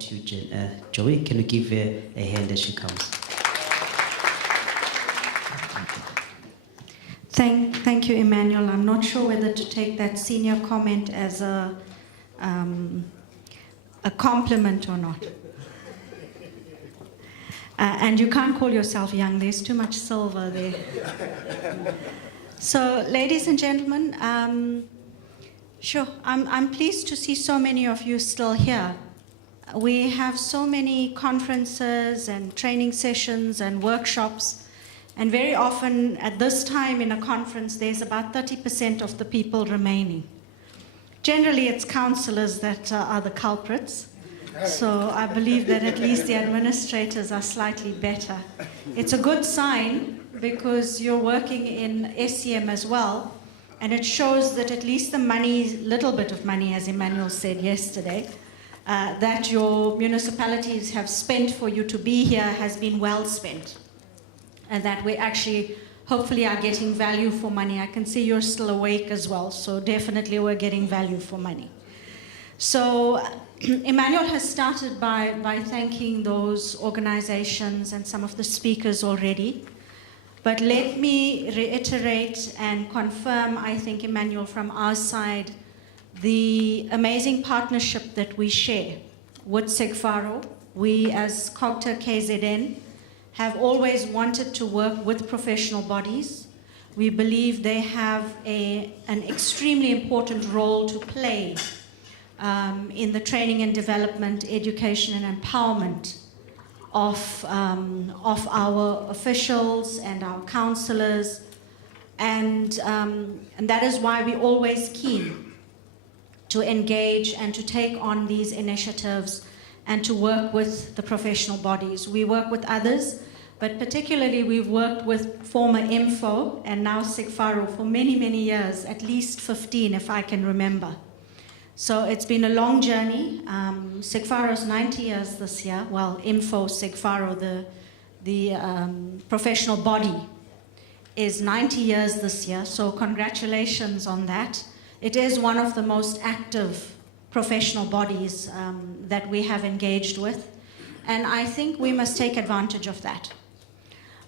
to Joey. Can we give her a hand as she comes? Thank you, Emmanuel. I'm not sure whether to take that senior comment as a compliment or not. And you can't call yourself young. There's too much silver there. So, ladies and gentlemen, sure, I'm pleased to see so many of you still here. We have so many conferences and training sessions and workshops, and very often at this time in a conference, there's about 30% of the people remaining. Generally, it's counselors that are the culprits. So I believe that at least the administrators are slightly better. It's a good sign because you're working in SCM as well, and it shows that at least the money, little bit of money, as Emmanuel said yesterday, that your municipalities have spent for you to be here has been well spent, and that we actually hopefully are getting value for money. I can see you're still awake as well, so definitely we're getting value for money. So Emmanuel has started by thanking those organizations and some of the speakers already. But let me reiterate and confirm, I think, Emmanuel, from our side, the amazing partnership that we share with SEGFARO. We, as COGTA KZN, have always wanted to work with professional bodies. We believe they have an extremely important role to play in the training and development, education and empowerment of our officials and our counselors, and that is why we're always keen to engage and to take on these initiatives and to work with the professional bodies. We work with others, but particularly we've worked with former IMFO and now SEGFARO for many, many years, at least 15 if I can remember. So it's been a long journey. SEGFARO's 90 years this year. Well, IMFO, SEGFARO, the professional body, is 90 years this year. So congratulations on that. It is one of the most active professional bodies that we have engaged with. And I think we must take advantage of that.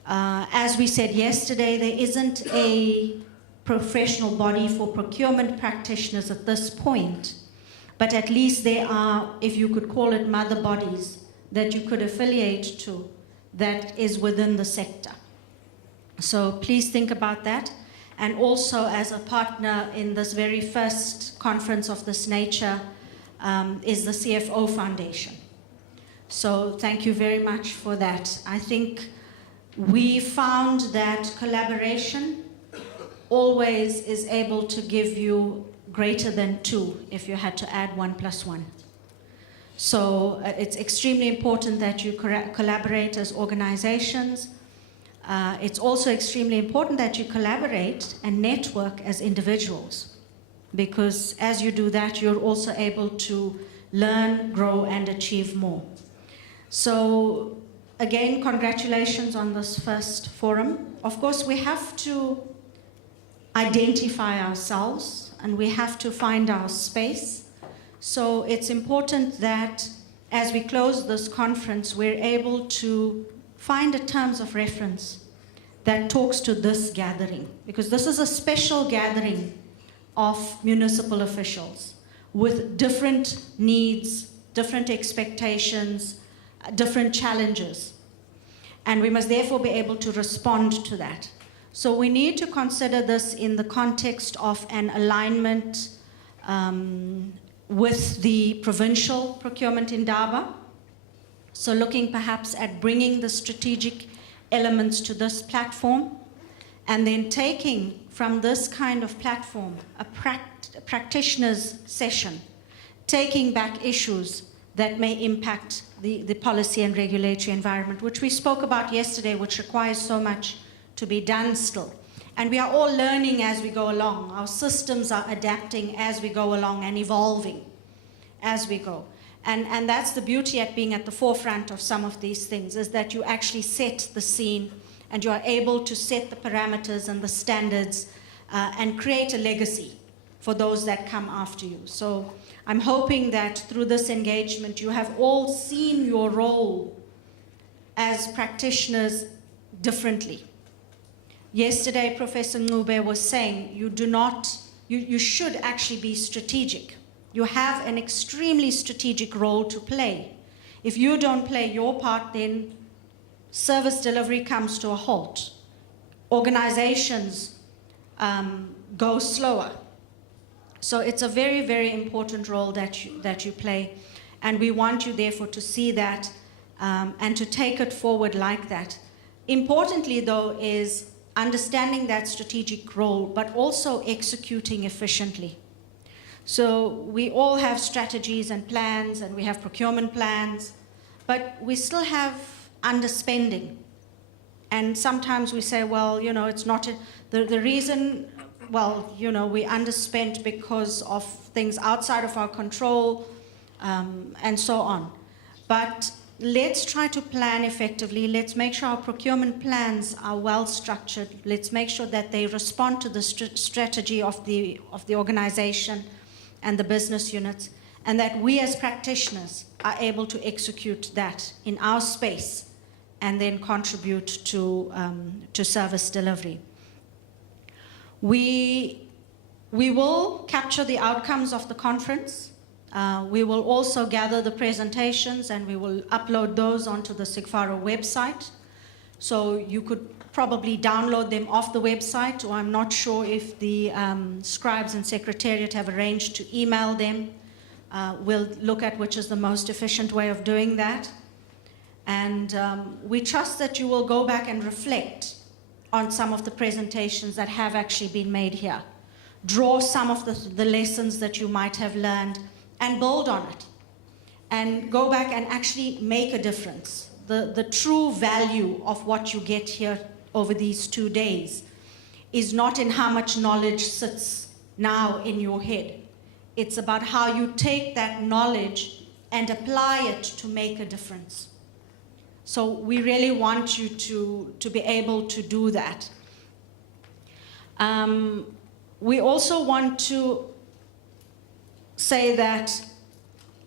As we said yesterday, there isn't a professional body for procurement practitioners at this point. But at least there are, if you could call it, mother bodies that you could affiliate to that is within the sector. So please think about that. And also as a partner in this very first conference of this nature is the CFO Foundation. So thank you very much for that. I think we found that collaboration always is able to give you greater than 2 if you had to add 1 + 1. So it's extremely important that you collaborate as organizations. It's also extremely important that you collaborate and network as individuals, because as you do that, you're also able to learn, grow, and achieve more. So again, congratulations on this first forum. Of course, we have to identify ourselves and we have to find our space. So it's important that as we close this conference, we're able to find a terms of reference that talks to this gathering, because this is a special gathering of municipal officials with different needs, different expectations, different challenges. And we must therefore be able to respond to that. So we need to consider this in the context of an alignment with the provincial procurement in Daba. So looking perhaps at bringing the strategic elements to this platform, and then taking from this kind of platform a practitioner's session, taking back issues that may impact the policy and regulatory environment, which we spoke about yesterday, which requires so much to be done still. And we are all learning as we go along. Our systems are adapting as we go along and evolving as we go. And that's the beauty at being at the forefront of some of these things, is that you actually set the scene and you are able to set the parameters and the standards and create a legacy for those that come after you. So I'm hoping that through this engagement, you have all seen your role as practitioners differently. Yesterday, Professor Ncube was saying you should actually be strategic. You have an extremely strategic role to play. If you don't play your part, then service delivery comes to a halt. Organizations go slower. So it's a very, very important role that you play. And we want you, therefore, to see that and to take it forward like that. Importantly, though, is understanding that strategic role, but also executing efficiently. So we all have strategies and plans, and we have procurement plans, but we still have underspending. And sometimes we say, well, you know, it's not the reason, well, you know, we underspent because of things outside of our control, and so on. But let's try to plan effectively. Let's make sure our procurement plans are well structured. Let's make sure that they respond to the strategy of the organization and the business units, and that we as practitioners are able to execute that in our space and then contribute to service delivery. We will capture the outcomes of the conference. We will also gather the presentations, and we will upload those onto the SIGFARO website. So you could probably download them off the website, or I'm not sure if the scribes and secretariat have arranged to email them. We'll look at which is the most efficient way of doing that. And we trust that you will go back and reflect on some of the presentations that have actually been made here. Draw some of the lessons that you might have learned and build on it. And go back and actually make a difference. The true value of what you get here over these 2 days is not in how much knowledge sits now in your head. It's about how you take that knowledge and apply it to make a difference. So we really want you to be able to do that. We also want to say that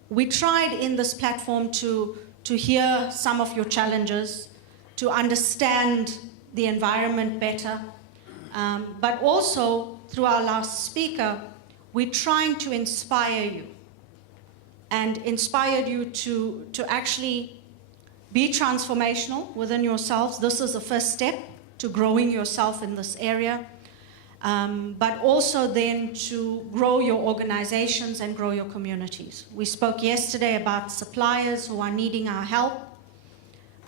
we tried in this platform to hear some of your challenges, to understand the environment better, but also through our last speaker, we're trying to inspire you and inspire you to actually be transformational within yourselves. This is the first step to growing yourself in this area, but also then to grow your organizations and grow your communities. We spoke yesterday about suppliers who are needing our help,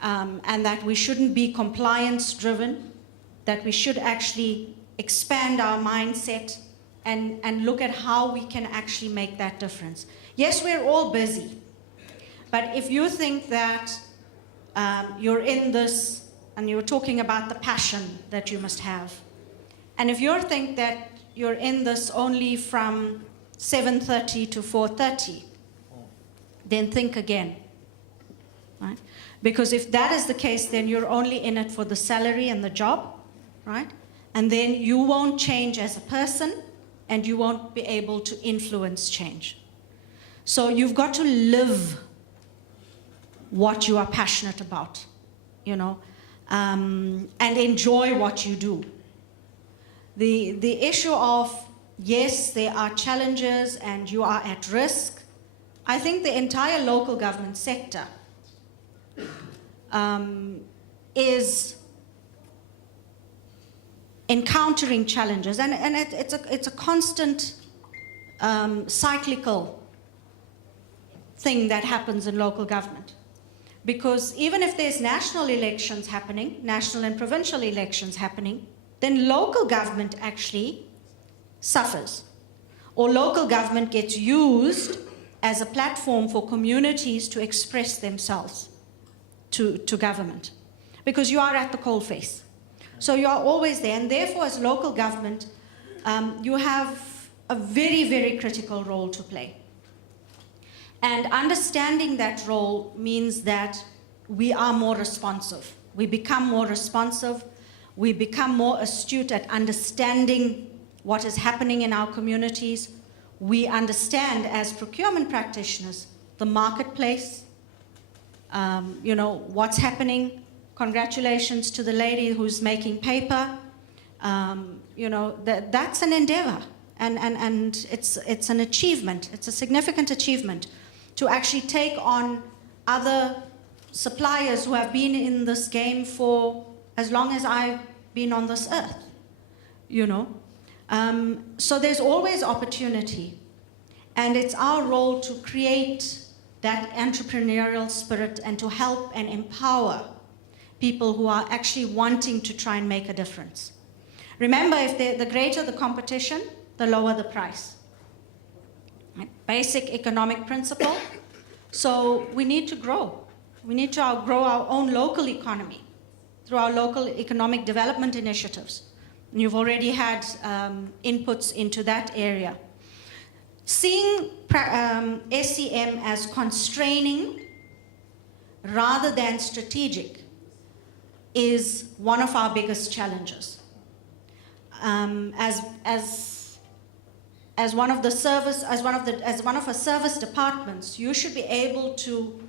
and that we shouldn't be compliance driven, that we should actually expand our mindset and look at how we can actually make that difference. Yes, we're all busy, but if you think that you're in this, and you're talking about the passion that you must have, and if you think that you're in this only from 7:30 to 4:30, then think again, right? Because if that is the case, then you're only in it for the salary and the job, right? And then you won't change as a person, and you won't be able to influence change. So you've got to live what you are passionate about, you know, and enjoy what you do. The issue of, yes, there are challenges and you are at risk. I think the entire local government sector is encountering challenges, and it's a constant cyclical thing that happens in local government. Because even if there's national elections happening, national and provincial elections happening, then local government actually suffers. Or local government gets used as a platform for communities to express themselves to government. Because you are at the coalface. So you are always there, and therefore as local government, you have a very, very critical role to play. And understanding that role means that we are more responsive. We become more responsive. We become more astute at understanding what is happening in our communities. We understand as procurement practitioners the marketplace, you know, what's happening. Congratulations to the lady who's making paper. You know, that's an endeavor, and it's an achievement. It's a significant achievement to actually take on other suppliers who have been in this game for as long as I've been on this earth, you know. So there's always opportunity, and it's our role to create that entrepreneurial spirit and to help and empower people who are actually wanting to try and make a difference. Remember, if the greater the competition, the lower the price. Basic economic principle. So we need to grow. We need to grow our own local economy through our local economic development initiatives. And you've already had inputs into that area. Seeing SCM as constraining rather than strategic is one of our biggest challenges. As one of a service departments, you should be able to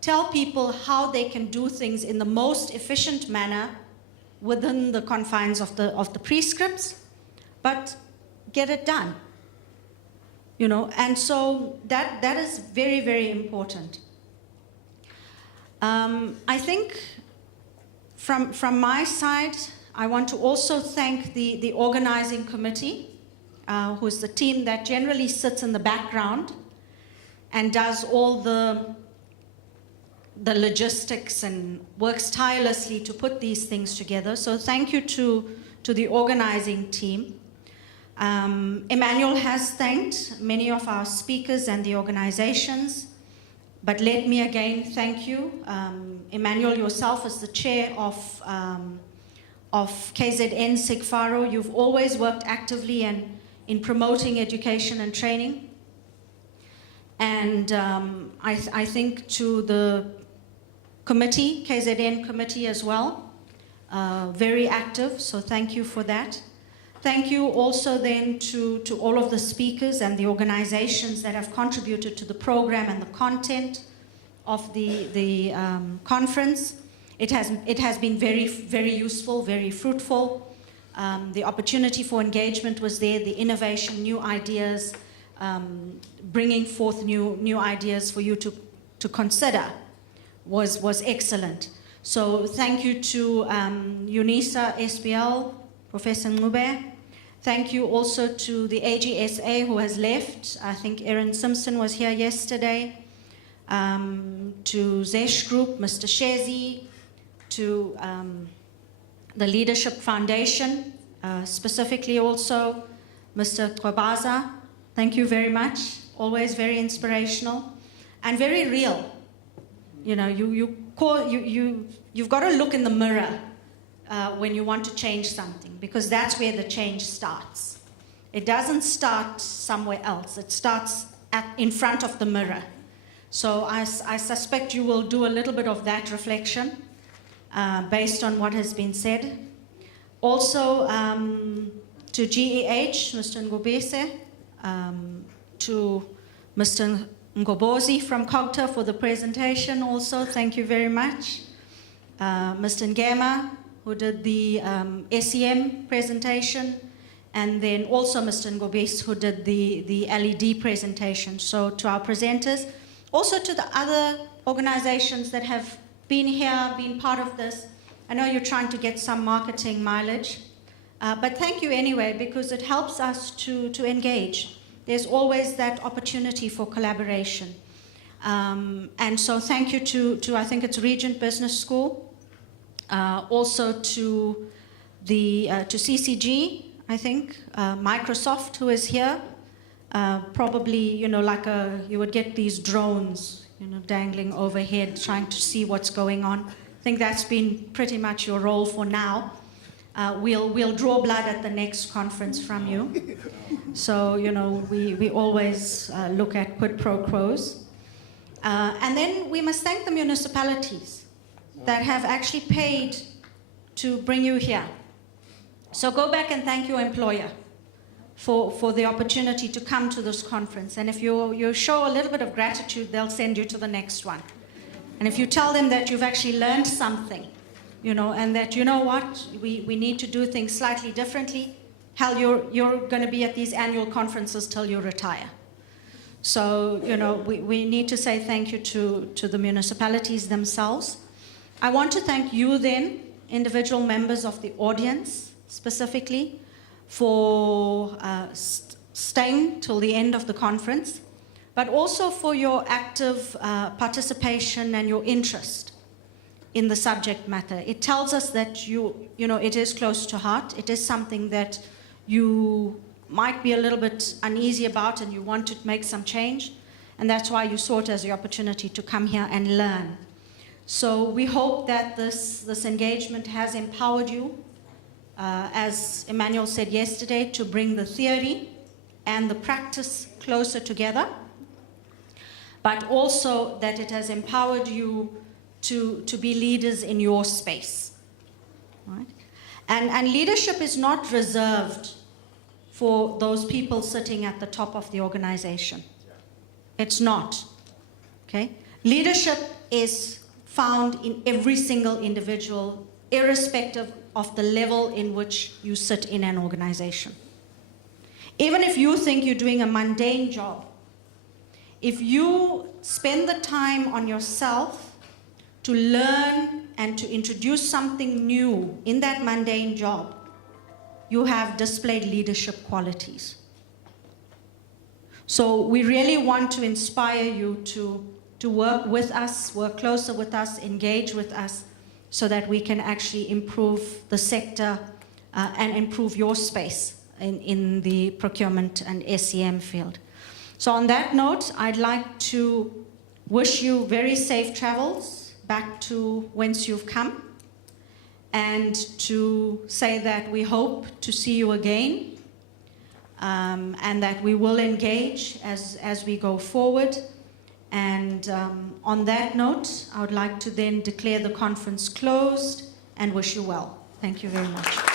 tell people how they can do things in the most efficient manner within the confines of the prescripts, but get it done. You know, and so that is very, very important. I think from my side, I want to also thank the organizing committee, who is the team that generally sits in the background and does all the logistics and works tirelessly to put these things together. So thank you to the organizing team. Emmanuel has thanked many of our speakers and the organizations, but let me again thank you. Emmanuel, yourself as the chair of KZN SIGFARO, you've always worked actively in promoting education and training. And I think to the committee, KZN committee as well, very active, so thank you for that. Thank you also then to all of the speakers and the organizations that have contributed to the program and the content of the conference. It has been very, very useful, very fruitful. The opportunity for engagement was there, the innovation, new ideas, bringing forth new ideas for you to consider was excellent. So thank you to UNISA SPL, Professor Ngube. Thank you also to the AGSA who has left. I think Erin Simpson was here yesterday. To Zesh Group, Mr. Shezi, to the Leadership Foundation, specifically also Mr. Kwabaza. Thank you very much. Always very inspirational and very real. You know, you've got to look in the mirror when you want to change something, because that's where the change starts. It doesn't start somewhere else. It starts in front of the mirror. So I suspect you will do a little bit of that reflection based on what has been said. Also to GEH, Mr. Ngobese, to Mr. Ngobozi from COGTA for the presentation also, thank you very much. Mr. Ngema, who did the SCM presentation, and then also Mr. Ngobese, who did the LED presentation. So to our presenters, also to the other organizations that have been here, been part of this. I know you're trying to get some marketing mileage, but thank you anyway, because it helps us to engage. There's always that opportunity for collaboration. And so thank you to I think it's Regent Business School, also to CCG, I think, Microsoft, who is here. Probably, you know, like you would get these drones, you know, dangling overhead, trying to see what's going on. I think that's been pretty much your role for now. We'll draw blood at the next conference from you. So, you know, we always look at quid pro quos. And then we must thank the municipalities that have actually paid to bring you here. So go back and thank your employer for the opportunity to come to this conference. And if you show a little bit of gratitude, they'll send you to the next one. And if you tell them that you've actually learned something, and that, you know what, we need to do things slightly differently, hell, you're going to be at these annual conferences till you retire. So, we need to say thank you to the municipalities themselves. I want to thank you then, individual members of the audience, specifically, for staying till the end of the conference, but also for your active participation and your interest in the subject matter. It tells us that it is close to heart. It is something that you might be a little bit uneasy about and you want to make some change, and that's why you saw it as the opportunity to come here and learn. So we hope that this engagement has empowered you, as Emmanuel said yesterday, to bring the theory and the practice closer together, but also that it has empowered you to be leaders in your space. Right? And leadership is not reserved for those people sitting at the top of the organization. It's not. Okay? Leadership is found in every single individual, irrespective of the level in which you sit in an organization. Even if you think you're doing a mundane job, if you spend the time on yourself to learn and to introduce something new in that mundane job, you have displayed leadership qualities. So we really want to inspire you to work with us, work closer with us, engage with us, so that we can actually improve the sector and improve your space in the procurement and SCM field. So on that note, I'd like to wish you very safe travels back to whence you've come, and to say that we hope to see you again, and that we will engage as we go forward. And on that note, I would like to then declare the conference closed and wish you well. Thank you very much.